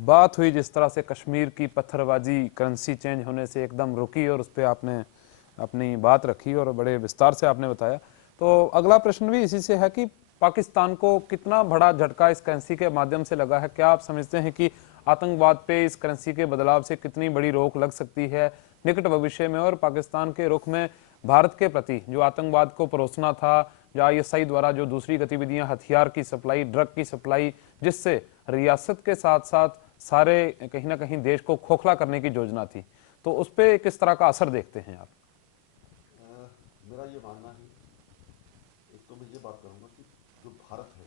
बात हुई जिस तरह से कश्मीर की पत्थरबाजी करेंसी चेंज होने से एकदम रुकी और उस पर आपने अपनी बात रखी और बड़े विस्तार से आपने बताया, तो अगला प्रश्न भी इसी से है कि पाकिस्तान को कितना बड़ा झटका इस करेंसी के माध्यम से लगा है? क्या आप समझते हैं कि आतंकवाद पे इस करेंसी के बदलाव से कितनी बड़ी रोक लग सकती है निकट भविष्य में, और पाकिस्तान के रुख में भारत के प्रति जो आतंकवाद को परोसना था या आईएसआई द्वारा जो दूसरी गतिविधियां, हथियार की सप्लाई, ड्रग की सप्लाई, जिससे रियासत के साथ साथ सारे कहीं ना कहीं देश को खोखला करने की योजना थी, तो उस पर किस तरह का असर देखते हैं आप? मेरा ये मानना है, एक तो मैं ये बात करूंगा कि जो भारत है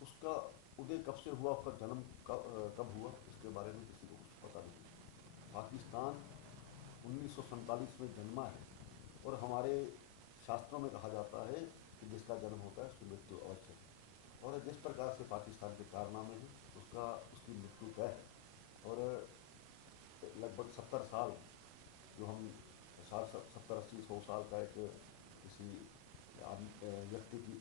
उसका उदय कब से हुआ, उसका जन्म कब हुआ, इसके बारे में किसी को कुछ पता नहीं। पाकिस्तान 1947 में जन्मा है और हमारे शास्त्रों में कहा जाता है कि जिसका जन्म होता है उसकी मृत्यु अवश्य है। और जिस प्रकार से पाकिस्तान के कारनामे हैं उसकी मृत्यु तय है। और लगभग 70 साल, जो हम 70, 80, 100 साल का एक किसी व्यक्ति की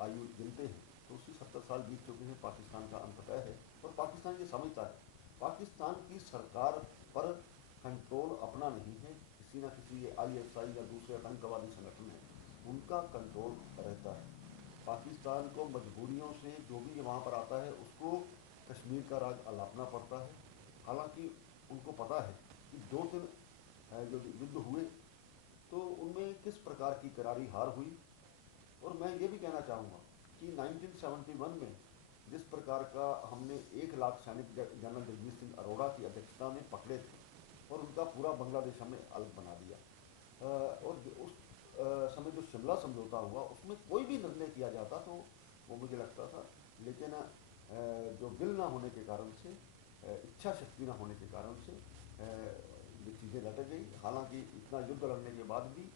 आयु गिनते हैं, तो उसी 70 साल बीत चुके हैं, पाकिस्तान का अंत तय है। और पाकिस्तान ये समझता है, पाकिस्तान की सरकार पर कंट्रोल अपना नहीं है, किसी न किसी आईएसआई या दूसरे आतंकवादी संगठन है उनका कंट्रोल रहता है। पाकिस्तान को मजबूरियों से जो भी वहाँ पर आता है उसको कश्मीर का राज अलापना पड़ता है। हालांकि उनको पता है कि 2 दिन जो युद्ध हुए तो उनमें किस प्रकार की करारी हार हुई। और मैं ये भी कहना चाहूँगा कि 1971 में जिस प्रकार का हमने 1 लाख सैनिक जनरल जगजीत सिंह अरोड़ा की अध्यक्षता में पकड़े थे और उनका पूरा बांग्लादेश हमने अलग बना दिया। और उस समय जो शिमला समझौता हुआ उसमें कोई भी निर्णय किया जाता तो वो मुझे लगता था, लेकिन जो दिल ना होने के कारण से, इच्छा शक्ति ना होने के कारण से ये चीज़ें लटक गई। हालांकि इतना युद्ध लड़ने के बाद भी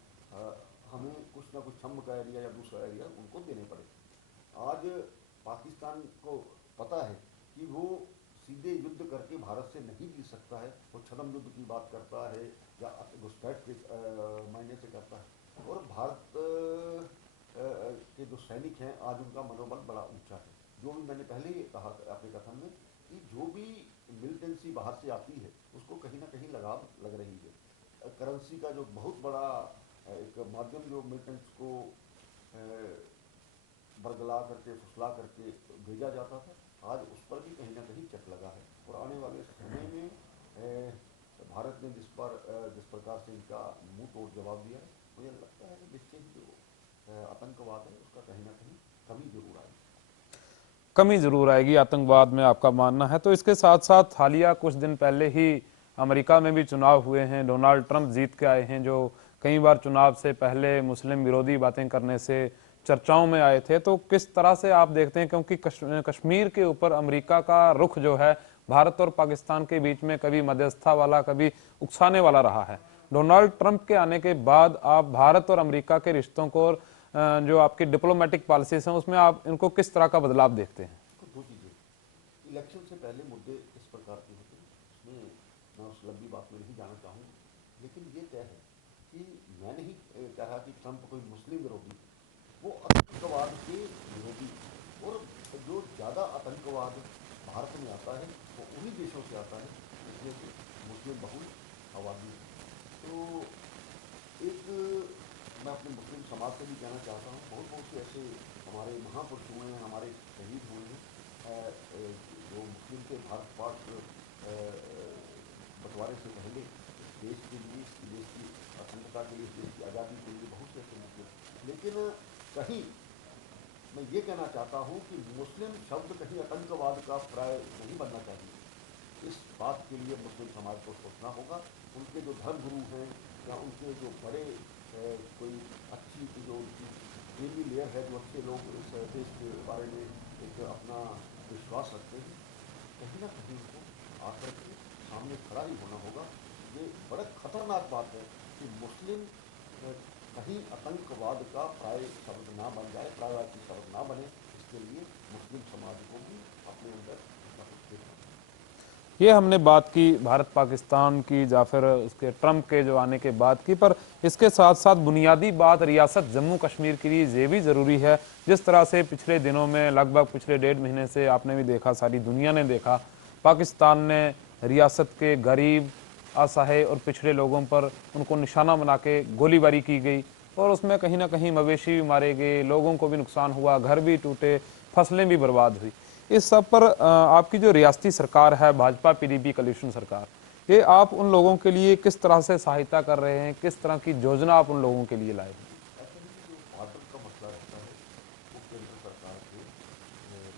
हमें कुछ ना कुछ छम्ब का एरिया या दूसरा एरिया उनको देने पड़े। आज पाकिस्तान को पता है कि वो सीधे युद्ध करके भारत से नहीं जीत सकता है, वो छद्म युद्ध की बात करता है या घुसपैठ के मायने से करता है। और भारत के जो सैनिक हैं आज उनका मनोबल बड़ा ऊंचा है। जो भी मैंने पहले ही कहा अपने कथन में कि जो भी मिलिटेंसी बाहर से आती है उसको कहीं ना कहीं लगाव लग रही है। करेंसी का जो बहुत बड़ा एक माध्यम जो मिलिटेंट्स को बरगला करके फुसला करके भेजा जाता था, आज उस पर भी कहीं ना कहीं चेक लगा है। और आने वाले समय में भारत ने जिस प्रकार से इनका मुंह तोड़ जवाब दिया है, मुझे लगता है कि निश्चय ही जो आतंकवाद है उसका कहीं ना कहीं कमी जरूर आएगी। कमी जरूर आएगी आतंकवाद में, आपका मानना है। तो इसके साथ साथ हालिया कुछ दिन पहले ही अमेरिका में भी चुनाव हुए हैं, डोनाल्ड ट्रंप जीत के आए हैं, जो कई बार चुनाव से पहले मुस्लिम विरोधी बातें करने से चर्चाओं में आए थे। तो किस तरह से आप देखते हैं, क्योंकि कश्मीर के ऊपर अमेरिका का रुख जो है भारत और पाकिस्तान के बीच में कभी मध्यस्थता वाला, कभी उकसाने वाला रहा है। डोनाल्ड ट्रंप के आने के बाद आप भारत और अमेरिका के रिश्तों को, जो आपकी डिप्लोमेटिक पॉलिसीज हैं, उसमें आप इनको किस तरह का बदलाव देखते हैं? दो चीज़ें, इलेक्शन से पहले मुद्दे इस प्रकार के होते हैं, उसमें मैं उस लंबी बात में नहीं जाना चाहूँगा, लेकिन ये तय है कि मैं नहीं कह रहा कि ट्रंप कोई मुस्लिम विरोधी, वो आतंकवाद के विरोधी। और जो ज़्यादा आतंकवाद भारत में आता है वो उन्हीं देशों से आता है जिसमें से मुस्लिम बहुल आबादी है। तो एक मैं अपने मुस्लिम समाज से भी कहना चाहता हूँ, बहुत बहुत से ऐसे हमारे महापुरुष हुए हैं, हमारे शहीद हुए हैं, जो मुस्लिम थे। भारत पाक बंटवारे से पहले इस देश के लिए, इस देश की अखंडता के लिए, इस देश की आज़ादी के लिए बहुत से ऐसे मुस्लिम। लेकिन कहीं मैं ये कहना चाहता हूँ कि मुस्लिम शब्द कहीं आतंकवाद का पर्याय नहीं बनना चाहिए। इस बात के लिए मुस्लिम समाज को सोचना होगा। उनके जो धर्मगुरु हैं या उनके जो बड़े कोई अच्छी जो उनकी क्रीमी लेयर है, जो अच्छे लोग इस देश के बारे में एक अपना विश्वास रखते हैं, कहीं ना कहीं उनको आकर के सामने खड़ा ही होना होगा। ये बड़ा खतरनाक बात है कि मुस्लिम कहीं आतंकवाद का प्राय शब्द ना बन जाए, प्रायवाची शब्द ना बने। इसके लिए मुस्लिम समाज को भी अपने अंदर ये हमने बात की भारत पाकिस्तान की या फिर उसके ट्रंप के जो आने के बाद की, पर इसके साथ साथ बुनियादी बात रियासत जम्मू कश्मीर के लिए ये भी ज़रूरी है। जिस तरह से पिछले दिनों में, लगभग पिछले 1.5 महीने से आपने भी देखा, सारी दुनिया ने देखा पाकिस्तान ने रियासत के गरीब, असहाय और पिछड़े लोगों पर उनको निशाना बना के गोलीबारी की गई और उसमें कहीं ना कहीं मवेशी भी मारे गए, लोगों को भी नुकसान हुआ, घर भी टूटे, फसलें भी बर्बाद हुई। इस सब पर आपकी जो रियासती सरकार है, भाजपा पीडीपी कोalition सरकार, ये आप उन लोगों के लिए किस तरह से सहायता कर रहे हैं, किस तरह की योजना आप उन लोगों के लिए लाए हैं? एक्चुअली जो बॉर्डर का मसला रहता है वो केंद्र सरकार के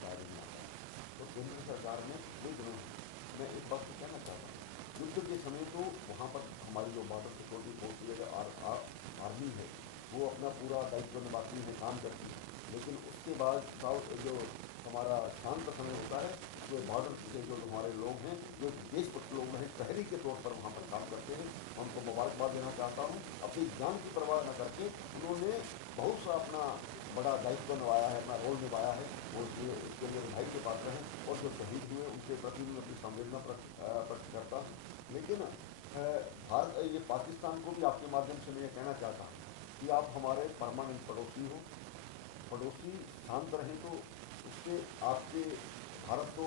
दायरे में आता है। तो केंद्र सरकार ने वही मैं एक बात तो कहना चाहता हूँ, युद्ध के समय तो वहाँ पर हमारी जो बॉर्डर सिक्योरिटी फोर्स है, आर्मी है, वो अपना पूरा दायित्व निभाती है, काम करती है। लेकिन उसके बाद जो हमारा शांत समय होता है, जो बॉर्डर के जो हमारे लोग हैं, जो देशभक्त लोग हैं, प्रहरी के तौर पर वहाँ पर काम करते हैं, उनको मुबारकबाद देना चाहता हूँ। अपनी जान की परवाह न करके उन्होंने बहुत सा अपना बड़ा दायित्व निभाया है, अपना रोल निभाया है, और उसके लिए बधाई के पात्र हैं। और जो शहीद हुए उनके प्रति मैं अपनी संवेदना प्रकट करता हूँ। लेकिन भारत, ये पाकिस्तान को भी आपके माध्यम से मैं ये कहना चाहता हूँ कि आप हमारे परमानेंट पड़ोसी हो। पड़ोसी शांत रहें तो उससे आपके, भारत तो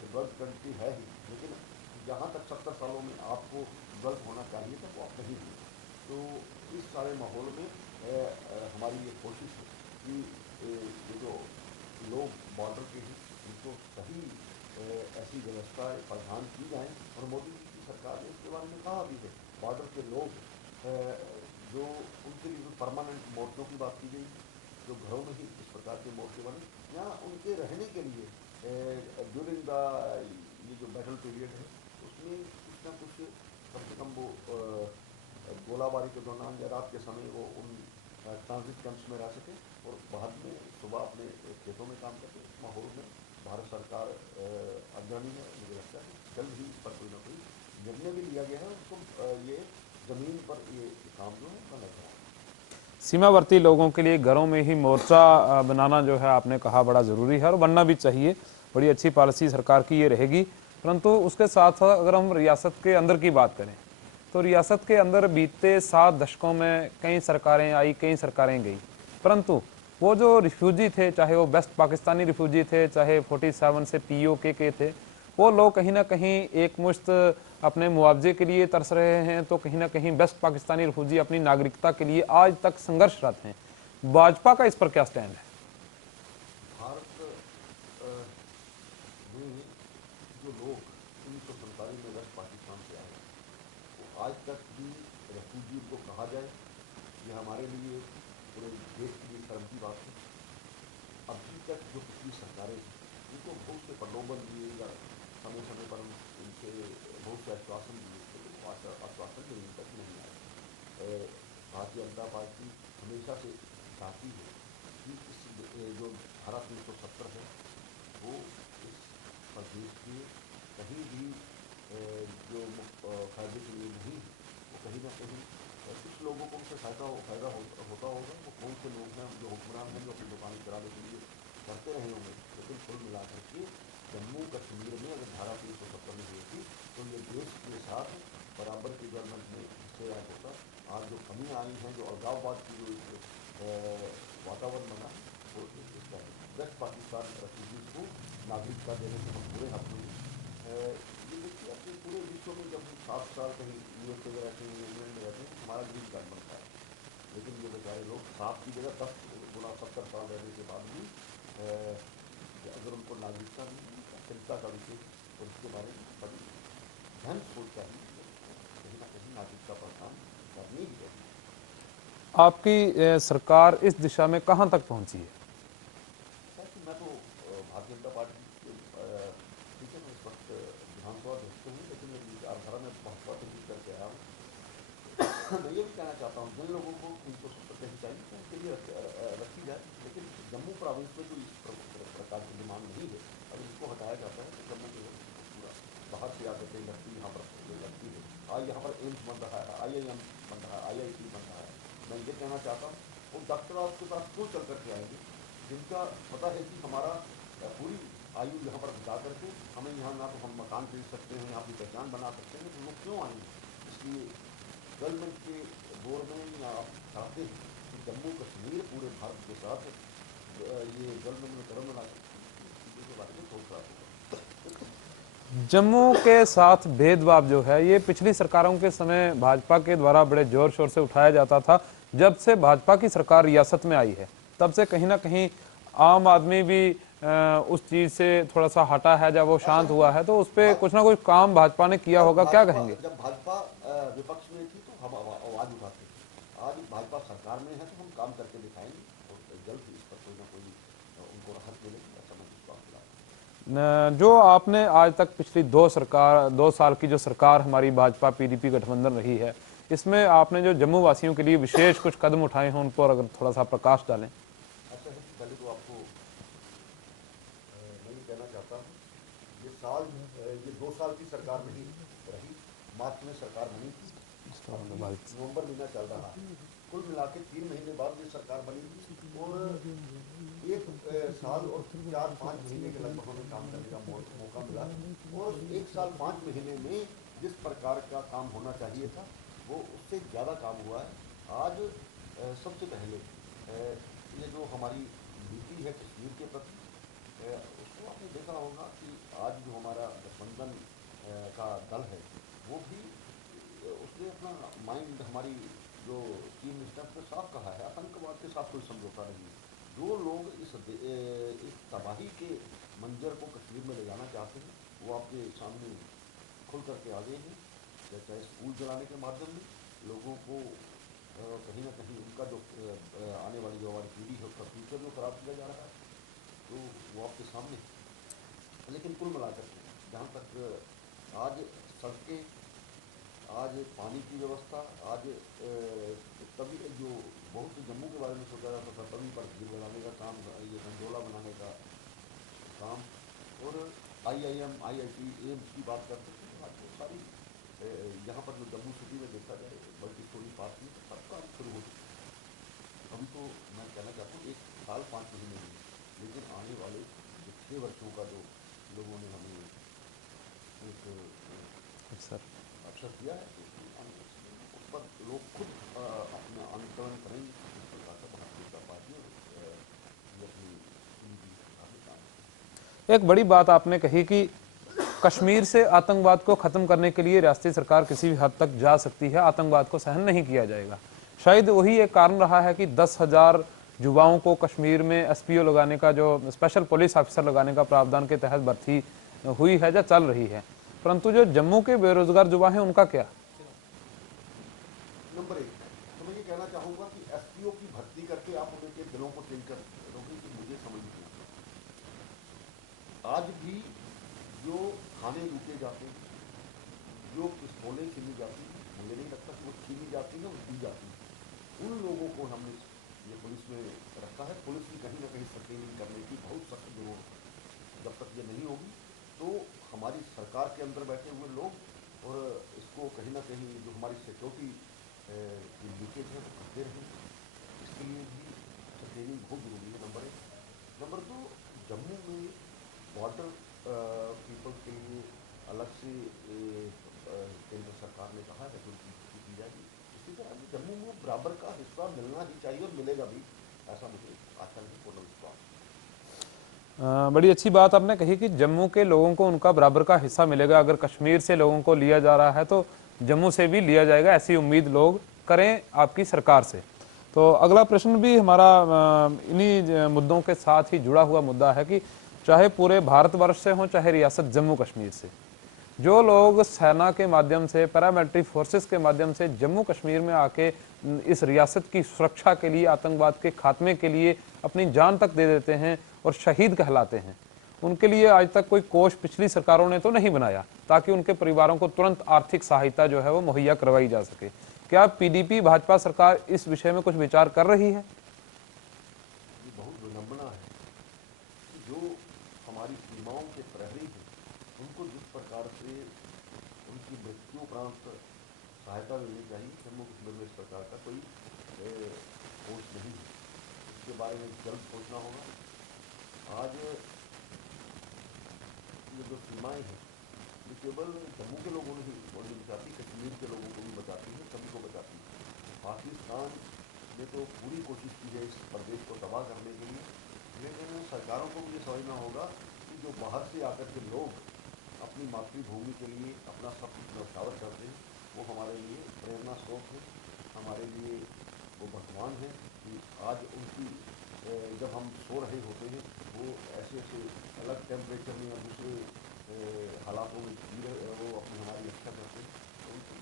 डेवलप्ड कंट्री है ही, लेकिन जहाँ तक 70 सालों में आपको डेवलप होना चाहिए था वो आप नहीं हुए। तो इस सारे माहौल में हमारी ये कोशिश है कि ये जो लोग बॉर्डर के हैं उनको सही ऐसी व्यवस्था प्रदान की जाए। और मोदी जी की सरकार ने इसके बारे में कहा भी है, बॉर्डर के लोग जो उनके लिए जो परमानेंट मोर्चों की बात की गई, जो घरों में ही इस प्रकार के मोर्चे बने या उनके रहने के लिए ड्यूरिंग द ये जो बैटल पीरियड है उसमें कुछ ना कुछ कम से कम वो गोलाबारी के दौरान या रात के समय वो उन ट्रांजिट कैंप्स में रह सके और बाद में सुबह अपने खेतों में काम करके। इस माहौल में भारत सरकार अग्रणी है। मुझे लगता है जल्द ही इस पर कोई ना कोई निर्णय भी लिया गया है, उसको ये ज़मीन पर ये काम जो है बना रहा है। सीमावर्ती लोगों के लिए घरों में ही मोर्चा बनाना जो है आपने कहा बड़ा ज़रूरी है और बनना भी चाहिए। बड़ी अच्छी पॉलिसी सरकार की ये रहेगी। परंतु उसके साथ साथ अगर हम रियासत के अंदर की बात करें तो रियासत के अंदर बीते 7 दशकों में कई सरकारें आई, कई सरकारें गई, परंतु वो जो रिफ्यूजी थे, चाहे वो वेस्ट पाकिस्तानी रिफ्यूजी थे, चाहे 47 से पीओके के थे, वो लोग कहीं ना कहीं एक मुश्त अपने मुआवजे के लिए तरस रहे हैं, तो कहीं ना कहीं वेस्ट पाकिस्तानी रिफ्यूजी अपनी नागरिकता के लिए आज तक संघर्षरत हैं। भाजपा का इस पर क्या स्टैंड है? भारत में जो लोग 1947 में वेस्ट पाकिस्तान से आए, वो आज तक भी रेफ्यूजी को कहा जाए, ये हमारे लिए, पूरे देश के लिए शर्म की बात है। अभी तक जो पिछली सरकारें हैं उनको बहुत से प्रलोभन दिए या समय समय पर उनसे बहुत से आश्वासन दिए, लेकिन वो आश्वासन जो अभी तक नहीं आए। भारतीय जनता पार्टी हमेशा से चाहती है कि इस जो धारा 370 है वो इस प्रदेश के कहीं भी जो फायदे के लिए नहीं है, वो कहीं ना कहीं कुछ लोगों को उनसे फायदा होता होगा। वो कौन से लोग हैं जो हुक्मरान हैं जो अपनी दुकानें चलाने के लिए करते रहे होंगे, लेकिन कुल मिलाकर के जम्मू कश्मीर में अगर धारा 370 में हुई थी तो ये देश के साथ बराबर की गवर्नमेंट में हिस्सेदार होता। आज जो कमियाँ आई हैं, जो अलगाववाद की जो वातावरण बना, तो इसका वेस्ट पाकिस्तान रेफ्यूजीज को नागरिकता देने से हम पूरे हक में ये देखिए अपने पूरे विश्व में जब हम 7 साल कहीं यूएस में रहते हैं, इंग्लैंड में रहते हैं, हमारा ग्रीन कार्ड बनता है। लेकिन ये बेचारे लोग 7 की जगह 10 गुना 70 साल रहने के बाद भी अगर उनको नागरिकता मिली, चिंता का विषय। और इसके बारे में बड़ी गहन सोच चाहिए, कहीं ना कहीं नागरिकता पहचान करनी ही चाहिए। आपकी सरकार इस दिशा में कहां तक पहुंची है? कि मैं तो भारतीय जनता पार्टी के ठीक है, मैं इस वक्त विधानसभा अध्यक्ष हूँ, लेकिन मैं विचारधारा में भाजपा से भी करके आया हूँ। मैं ये भी कहना चाहता हूँ, जिन लोगों को 370 कहीं चाहिए तो उनके लिए रखी जाए, लेकिन जम्मू प्रोविंस में जो इस प्रकार की डिमांड नहीं है, अगर इसको हटाया जाता है तो जम्मू के लोग पूरा बाहर से आकर के लगती यहाँ पर लगती है। आज यहाँ पर एम्स बन रहा है, IIM बन रहा है, IIT बन रहा है। मैं ये कहना चाहता हूँ उन डॉक्टर आपके पास क्यों चल करके आएंगे जिनका पता है कि हमारा पूरी आयु यहाँ पर बिता करके हमें यहाँ ना तो हम मकान खरीद सकते हैं, यहाँ अपनी पहचान बना सकते हैं, तो लोग क्यों आएंगे? इसलिए गवर्नमेंट के दौर में या आप चाहते हैं कि जम्मू कश्मीर पूरे भारत के साथ ये गवर्नमेंट में कदम बना चीज़ों के बारे में सोच रहा होगा। जम्मू के साथ भेदभाव जो है ये पिछली सरकारों के समय भाजपा के द्वारा बड़े जोर शोर से उठाया जाता था। जब से भाजपा की सरकार रियासत में आई है तब से कहीं ना कहीं आम आदमी भी उस चीज से थोड़ा सा हटा है। जब वो ऐसा शांत है हुआ कि है तो उस पर भाज कुछ ना कुछ काम भाजपा ने किया होगा, क्या कहेंगे? जब भाजपा विपक्ष में थी तो हम आवाज उठाते थे। आज भाजपा सरकार में है तो हम काम करके दिखाएंगे और जल्द ही इस पर कोई ना कोई उनको राहत मिलेगी, ऐसा मैं विश्वास दिलाता जो आपने आज तक पिछली 2 साल की जो सरकार हमारी भाजपा पीडीपी गठबंधन रही है, इसमें आपने जो जम्मू वासियों के लिए विशेष कुछ कदम उठाए हैं उन पर अगर थोड़ा सा प्रकाश डालें। हूँ। ऐसा है कि पहले तो आपको मैं ये कहना चाहता हूँ, ये 2 साल की सरकार नहीं रही, मार्च में सरकार बनी थी, अभी नवंबर महीना चल रहा है, कुल मिला के 3 महीने बाद ये सरकार बनी थी और 1 साल और 4-5 महीने के लगभग हमें काम करने का मौका मिला और 1 साल 5 महीने में जिस प्रकार का काम होना चाहिए था वो उससे ज़्यादा काम हुआ है। आज सबसे पहले ये जो हमारी नीति है कश्मीर के प्रति, उसको आपने देखा होगा कि आज जो हमारा गठबंधन का दल है वो भी उसने अपना माइंड, हमारी जो चीफ मिनिस्टर ने साफ कहा है, आतंकवाद के साथ कोई समझौता नहीं है। जो लोग इस तबाही के मंजर को कश्मीर में ले जाना चाहते हैं वो आपके सामने खुल करके आ गए हैं, चाहे स्कूल जलाने के माध्यम में लोगों को कहीं ना कहीं उनका जो आने वाली जो हमारी पीढ़ी है उसका फ्यूचर जो खराब किया जा रहा है, तो वो आपके सामने है। लेकिन कुल मिलाकर जहाँ तक आज सड़कें, आज पानी की व्यवस्था, आज तभी जो बहुत जम्मू के बारे में सोचा जाता था तभी पर भीड़ लगाने का काम, ये गंडोला बनाने का काम और IIM IIT एम्स की बात करते थे, आज वो सारी यहाँ पर जो जम्मू सिटी में देखा जाए मल्टी स्टोरी पार्क में सब काम शुरू हो चुका है। अभी तो मैं कहना चाहता हूँ 1 साल 5 महीने में, लेकिन आने वाले जो 6 वर्षों का जो लोगों ने हमें एक सर, अवसर दिया है तो उस पर लोग खुद अपना अनुकरण करेंगे किस प्रकार का भारतीय जनता पार्टी ये अपनी नीति सरकार में काम। एक बड़ी बात आपने कही कि कश्मीर से आतंकवाद को खत्म करने के लिए रियासती सरकार किसी भी हद तक जा सकती है, आतंकवाद को सहन नहीं किया जाएगा। शायद वही एक कारण रहा है कि 10,000 युवाओं को कश्मीर में SPO लगाने का, जो स्पेशल पुलिस ऑफिसर लगाने का प्रावधान के तहत भर्ती हुई है या चल रही है। परंतु जो जम्मू के बेरोजगार युवा हैं उनका क्या? नंबर 1 तो मैं ये कहना चाहूँगा कि SPO की भर्ती करके आप उनके दिलों को चेंज कर दोगे कि मुझे समझ नहीं आता। आज भी जो थाने लूटे जाते हैं, जो पिस्तौलें छीनी जाती हैं, मुझे नहीं लगता कि वो छीनी जाती हैं और दी जाती हैं, उन लोगों को हमने ये पुलिस में रखा है। पुलिस की कहीं ना कहीं स्क्रीनिंग करने की बहुत सख्त जरूरत है। जब तक ये नहीं होगी तो हमारी सरकार के अंदर बैठे हुए लोग और इसको कहीं ना कहीं जो हमारी सिक्योरिटी की लीकेज है वो करते रहेंगे। इसके लिए भी स्क्रीनिंग बहुत जरूरी है, नंबर 1। नंबर 2, जम्मू में बॉर्डर पीपल के लिए अलग से केंद्र सरकार ने कहा है तो की जाएगी। इसी तरह जम्मू में बराबर का हिस्सा मिलना ही चाहिए और मिलेगा भी, ऐसा मुझे आशा नहीं, पूर्ण विश्वास। बड़ी अच्छी बात आपने कही कि जम्मू के लोगों को उनका बराबर का हिस्सा मिलेगा। अगर कश्मीर से लोगों को लिया जा रहा है तो जम्मू से भी लिया जाएगा, ऐसी उम्मीद लोग करें आपकी सरकार से। तो अगला प्रश्न भी हमारा इन्हीं मुद्दों के साथ ही जुड़ा हुआ मुद्दा है कि चाहे पूरे भारतवर्ष से हो चाहे रियासत जम्मू कश्मीर से, जो लोग सेना के माध्यम से, पैरामिलिट्री फोर्सेस के माध्यम से जम्मू कश्मीर में आके इस रियासत की सुरक्षा के लिए, आतंकवाद के खात्मे के लिए अपनी जान तक दे देते हैं और शहीद कहलाते हैं, उनके लिए आज तक कोई कोष पिछली सरकारों ने तो नहीं बनाया ताकि उनके परिवारों को तुरंत आर्थिक सहायता जो है वो मुहैया करवाई जा सके। क्या PDP भाजपा सरकार इस विषय में कुछ विचार कर रही है? ये बहुत विडंबना है कि जो हमारी सीमाओं के प्रहरी हैं उनको जिस प्रकार से उनकी मृत्यु उपरांत सहायता मिलनी चाहिए, जम्मू कश्मीर में इस प्रकार का कोई कोष नहीं है। इसके बारे में जल्द सोचना होगा। आज ये जो सीमाएं हैं ये केवल जम्मू के लोगों ने ही नहीं बचाती, कश्मीर के लोगों को भी बचाती है, सभी को बचाती है। पाकिस्तान ने तो पूरी कोशिश की है इस प्रदेश को तबाह करने के लिए, लेकिन सरकारों को भी ये समझना होगा कि जो बाहर से आकर के लोग अपनी मातृभूमि के लिए अपना सब कुछ न्यौछावर करते हैं, वो हमारे लिए प्रेरणा स्रोत है, हमारे लिए वो भगवान है कि आज उनकी जब हम सो रहे होते हैं वो ऐसे ऐसे अलग टेम्परेचर में या दूसरे हालातों में जी रहे, वो अपनी हमारी रक्षा करते हैं। तो उनकी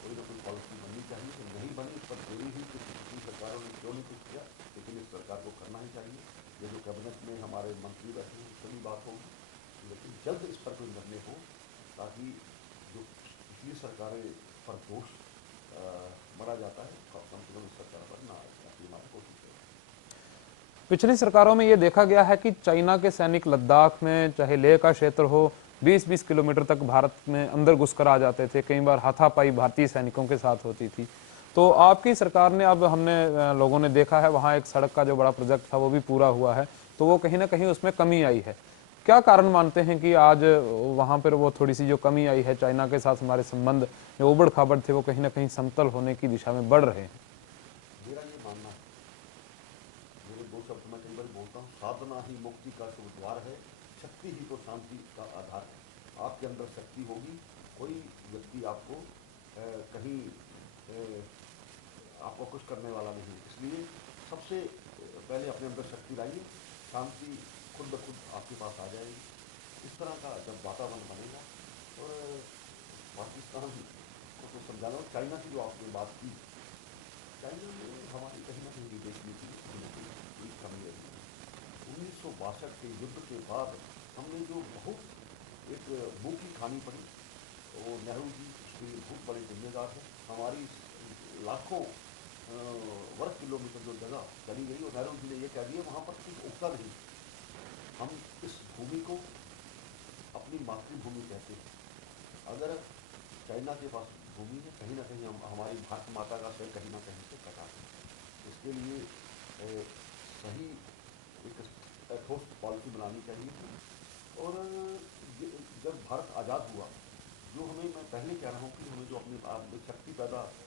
कोई ना कोई पॉलिसी बननी चाहिए, तो नहीं बनी इस पर देरी हुई कि पिछली सरकारों ने क्यों नहीं कुछ किया, लेकिन इस सरकार को करना ही चाहिए। ये जो कैबिनेट में हमारे मंत्री बैठे हैं उससे भी बात होगी, लेकिन जल्द इस पर कोई निर्णय हो, ताकि जो पिछली सरकारें पर दोष मरा जाता है कम से कम इस सरकार पर ना आए, ताकि हमारी कोशिश है। पिछली सरकारों में ये देखा गया है कि चाइना के सैनिक लद्दाख में चाहे लेह का क्षेत्र हो 20-20 किलोमीटर तक भारत में अंदर घुसकर आ जाते थे, कई बार हाथापाई भारतीय सैनिकों के साथ होती थी। तो आपकी सरकार ने, अब हमने लोगों ने देखा है वहां एक सड़क का जो बड़ा प्रोजेक्ट था वो भी पूरा हुआ है, तो वो कहीं ना कहीं उसमें कमी आई है। क्या कारण मानते हैं कि आज वहां पर वो थोड़ी सी जो कमी आई है, चाइना के साथ हमारे संबंध जो उबड़ खाबड़ थे वो कहीं ना कहीं समतल होने की दिशा में बढ़ रहे हैं? मेरा ये मानना है, मेरे दो शब्द मैं कई बार बोलता हूँ, साधना ही मुक्ति का शुभ द्वार है, शक्ति ही तो शांति का आधार है। आपके अंदर शक्ति होगी, कोई व्यक्ति आपको कहीं आपको कुछ करने वाला नहीं है। इसलिए सबसे पहले अपने अंदर शक्ति लाइए, शांति खुद ब खुद आपके पास आ जाएगी। इस तरह का जब वातावरण बनेगा, और पाकिस्तान को तो समझाना, चाइना की जो आपने बात की, चाइना में हमारी कहीं ना कहीं विदेश नीति की कमी रही है। 1962 के युद्ध के बाद हमने जो बहुत एक भूखी खानी पड़ी, वो नेहरू जी उसके लिए बहुत बड़े जिम्मेदार हैं। हमारी लाखों वर्ग किलोमीटर जो जगह चली गई, और नेहरू जी ने ये कह दिया वहाँ पर कुछ उगता नहीं। हम इस भूमि को अपनी मातृभूमि कहते हैं। अगर चाइना के पास भूमि है, कहीं ना कहीं हम हमारी भारत माता का सिर कहीं ना कहीं से कटा है। इसके लिए सही एक ठोस पॉलिसी बनानी चाहिए थी। और जब भारत आज़ाद हुआ, जो हमें, मैं पहले कह रहा हूँ कि हमें जो अपनी शक्ति पैदा